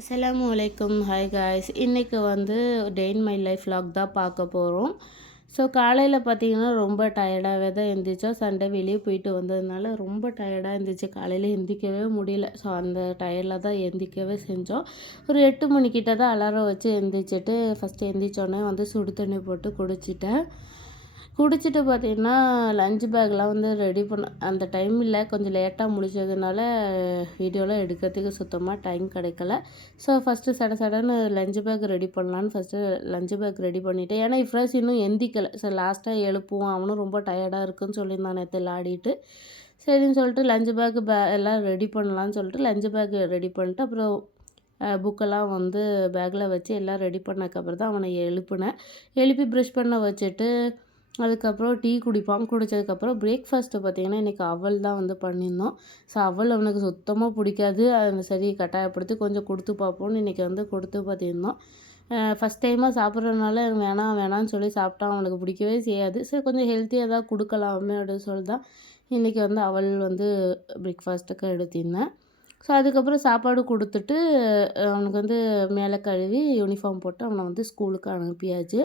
அஸ்ஸலாமு அலைக்கும். Hi guys. இன்றைக்கி வந்து டே இன் மை லைஃப் vlog தான் பார்க்க போகிறோம். ஸோ காலையில் பார்த்தீங்கன்னா ரொம்ப டயர்டாகவே தான் இருந்துச்சோம். சண்டே வெளியே போயிட்டு வந்ததுனால ரொம்ப டயர்டாக இருந்துச்சு. காலையில் எந்திரிக்கவே முடியல. ஸோ அந்த டயர்டில் தான் எந்திரிக்கவே செஞ்சோம். ஒரு 8 மணிக்கிட்ட தான் அலாரம் வச்சு எந்திரிச்சிட்டு ஃபஸ்ட்டு எந்திரிச்சோடனே வந்து சுடு தண்ணி போட்டு குடிச்சிட்டேன். குடிச்சிட்டு பார்த்திங்கன்னா லஞ்ச் பேக்லாம் வந்து ரெடி பண்ண அந்த டைமில் கொஞ்சம் லேட்டாக முடிச்சதுனால வீடியோலாம் எடுக்கிறதுக்கு சுத்தமாக டைம் கிடைக்கல. ஸோ ஃபஸ்ட்டு சடன்னு லஞ்ச் பேக் ரெடி பண்ணலான்னு ஃபஸ்ட்டு லஞ்ச் பேக் ரெடி பண்ணிவிட்டேன். ஏன்னா இஃப்ராஸ் இன்னும் எந்திக்கலை. ஸோ லாஸ்ட்டாக எழுப்புவோம், அவனும் ரொம்ப டயர்டாக இருக்குன்னு சொல்லியிருந்தான் நேற்று விளாடிட்டு. சரின்னு சொல்லிட்டு லஞ்ச் பேக் எல்லாம் ரெடி பண்ணலான்னு சொல்லிட்டு லஞ்ச் பேக் ரெடி பண்ணிட்டு அப்புறம் புக்கெல்லாம் வந்து பேக்கில் வச்சு எல்லாம் ரெடி பண்ணதுக்கப்புறம் தான் அவனை எழுப்பினேன். எழுப்பி ப்ரஷ் பண்ண வச்சுட்டு அதுக்கப்புறம் டீ குடிப்பான். குடித்ததுக்கப்புறம் பிரேக்ஃபாஸ்ட்டு பார்த்திங்கன்னா இன்றைக்கி அவல் தான் வந்து பண்ணியிருந்தோம். ஸோ அவல் அவனுக்கு சுத்தமாக பிடிக்காது. அது சரி கட்டாயப்படுத்தி கொஞ்சம் கொடுத்து பார்ப்போம்னு இன்றைக்கி வந்து கொடுத்து பார்த்திருந்தோம். ஃபஸ்ட் டைமாக சாப்பிட்றதுனால வேணான்னு சொல்லி சாப்பிட்டா அவனுக்கு பிடிக்கவே செய்யாது. சரி கொஞ்சம் ஹெல்த்தியாக தான் கொடுக்கலாமே அப்படின்னு சொல்லி தான் இன்றைக்கி வந்து அவல் வந்து பிரேக்ஃபாஸ்ட்டுக்கு எடுத்திருந்தேன். ஸோ அதுக்கப்புறம் சாப்பாடு கொடுத்துட்டு அவனுக்கு வந்து மேலே கழுவி யூனிஃபார்ம் போட்டு அவனை வந்து ஸ்கூலுக்கு அனுப்பியாச்சு.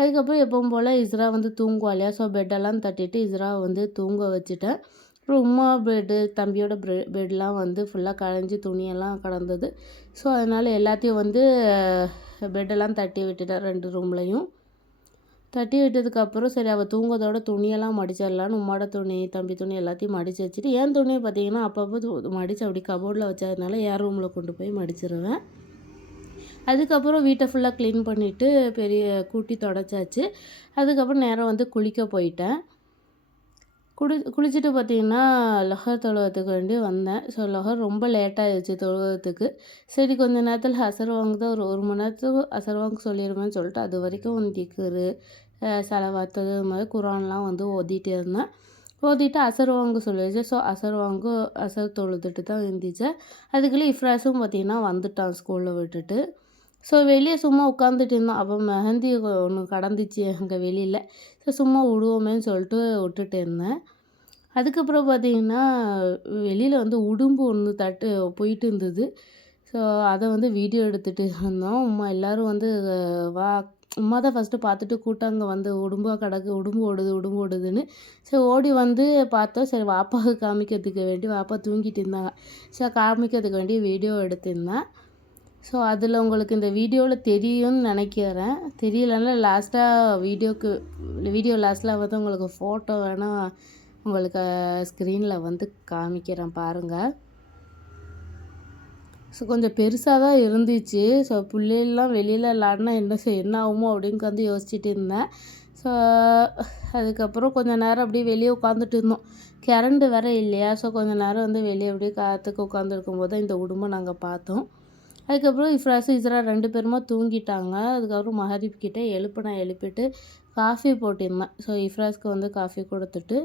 அதுக்கப்புறம் எப்பவும் போல் இஸ்ரா வந்து தூங்குவா இல்லையா. ஸோ பெட்டெல்லாம் தட்டிட்டு இஸ்ராவை வந்து தூங்க வச்சுட்டேன். அப்புறம் உமா பெட்டு தம்பியோட பெட்லாம் வந்து ஃபுல்லாக களைஞ்சி துணியெல்லாம் கடந்தது. ஸோ அதனால் எல்லாத்தையும் வந்து பெட்டெல்லாம் தட்டி விட்டுட்டேன் 2 ரூம்லையும். தட்டி விட்டதுக்கப்புறம் சரி அவள் தூங்கதோட துணியெல்லாம் மடிச்சிடலான்னு உம்மாட துணி தம்பி துணி எல்லாத்தையும் மடித்து வச்சுட்டு என் துணியை பார்த்திங்கன்னா அப்பப்போ மடித்து அப்படி கபோர்டில் வச்சதுனால என் ரூமில் கொண்டு போய் மடிச்சிருவேன். அதுக்கப்புறம் வீட்டை ஃபுல்லாக க்ளீன் பண்ணிவிட்டு கூட்டி தொடச்சாச்சு. அதுக்கப்புறம் நேரம் வந்து குளிக்க போயிட்டேன். குளிச்சுட்டு பார்த்திங்கன்னா லொஹர் தொழுவத்துக்கு வேண்டி வந்தேன். ஸோ லொஹர் ரொம்ப லேட்டாகிடுச்சு தொழுவத்துக்கு. சரி கொஞ்ச நேரத்தில் அசர்வாங்க தான் ஒரு மணி நேரத்துக்கு அசர்வாங்க சொல்லிடுவேன்னு சொல்லிட்டு அது வரைக்கும் திக்ரு சலவாத்து இது மாதிரி குரான்லாம் வந்து ஓதிட்டு இருந்தேன். ஓதிட்டு அசர்வாங்க சொல்லிடுச்சு. ஸோ அசர் தொழுதுட்டு தான் இருந்துச்சு. அதுக்குள்ளே இஃப்ராஸும் பார்த்திங்கன்னா வந்துட்டான் ஸ்கூலில் விட்டுட்டு. ஸோ வெளியே சும்மா உட்காந்துட்டு இருந்தான். அப்போ மெஹந்தி ஒன்று கடந்துச்சு எங்கள் வெளியில். ஸோ சும்மா விடுவோமேன்னு சொல்லிட்டு விட்டுட்டு இருந்தேன். அதுக்கப்புறம் பார்த்திங்கன்னா வெளியில் வந்து உடும்பு ஒன்று போயிட்டு இருந்தது. ஸோ அதை வந்து வீடியோ எடுத்துகிட்டு இருந்தோம். எல்லோரும் வந்து வா உம்மா தான் ஃபஸ்ட்டு பார்த்துட்டு கூட்டாங்க வந்து உடும்பாக கிடக்கு உடும்பு ஓடுதுன்னு. சரி ஓடி வந்து பார்த்தோம். சரி வாப்பாவுக்கு காமிக்கிறதுக்கு வேண்டி வாப்பா தூங்கிட்டு இருந்தாங்க. ஸோ காமிக்கிறதுக்கு வேண்டி வீடியோ எடுத்திருந்தேன். ஸோ அதில் உங்களுக்கு இந்த வீடியோவில் தெரியும்னு நினைக்கிறேன். தெரியலன்னா லாஸ்ட்டாக வீடியோ லாஸ்ட்டில் வந்து உங்களுக்கு ஃபோட்டோ வேணால் உங்களுக்கு ஸ்க்ரீனில் வந்து காமிக்கிறேன் பாருங்கள். ஸோ கொஞ்சம் பெருசாக தான் இருந்துச்சு. ஸோ பிள்ளைலாம் வெளியில் விளாட்னா என்ன ஆகுமோ அப்படின்னு வந்து யோசிச்சுட்டு இருந்தேன். ஸோ அதுக்கப்புறம் கொஞ்சம் நேரம் அப்படியே வெளியே உட்காந்துட்டு இருந்தோம். கரண்ட்டு வேறு இல்லையா. ஸோ கொஞ்சம் நேரம் வந்து வெளியே அப்படியே காற்றுக்கு உட்காந்துருக்கும் போது இந்த உடும்பை நாங்கள் பார்த்தோம். அதுக்கப்புறம் இஃப்ராஸு இஸ்ரா 2 பேருமா தூங்கிட்டாங்க. அதுக்கப்புறம் மஹரிப் கிட்டே எழுப்பிட்டு காஃபி போட்டிருந்தேன். ஸோ இஃப்ராஸ்க்கு வந்து காஃபி கொடுத்துட்டு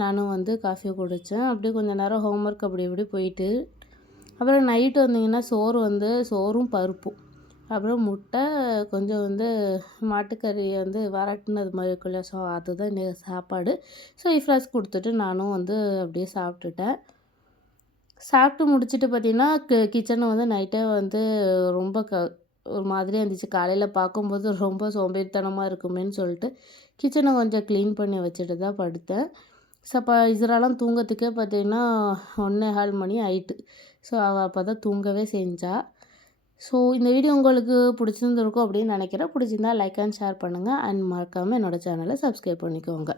நானும் வந்து காஃபி குடித்தேன். அப்படியே கொஞ்சம் நேரம் ஹோம்ஒர்க் அப்படி இப்படி போயிட்டு அப்புறம் நைட்டு வந்திங்கன்னா சோறும் பருப்பும் அப்புறம் முட்டை கொஞ்சம் வந்து மாட்டுக்கறியை வந்து வரட்டினது மாதிரி இருக்குல்ல. ஸோ அதுதான் இன்றைக்கி சாப்பாடு. ஸோ இஃப்ராஸ் கொடுத்துட்டு நானும் வந்து அப்படியே சாப்பிட்டுட்டேன். சாப்பிட்டு முடிச்சுட்டு பார்த்திங்கன்னா கிச்சனை வந்து நைட்டே வந்து ரொம்ப ஒரு மாதிரியாக இருந்துச்சு. காலையில் பார்க்கும்போது ரொம்ப சோம்பேறித்தனமாக இருக்குமேன்னு சொல்லிட்டு கிச்சனை கொஞ்சம் க்ளீன் பண்ணி வச்சுட்டு தான் படுத்தேன். ஸோ இஸ்ராலாம் தூங்கத்துக்கே பார்த்திங்கன்னா 1:15 மணி ஆயிட்டு. ஸோ அவள் அப்போ தான் தூங்கவே செஞ்சா. ஸோ இந்த வீடியோ உங்களுக்கு பிடிச்சிருந்துருக்கும் அப்படின்னு நினைக்கிறேன். பிடிச்சிருந்தா லைக் அண்ட் ஷேர் பண்ணுங்கள். அண்ட் மறக்காமல் என்னோடய சேனலை சப்ஸ்கிரைப் பண்ணிக்கோங்க.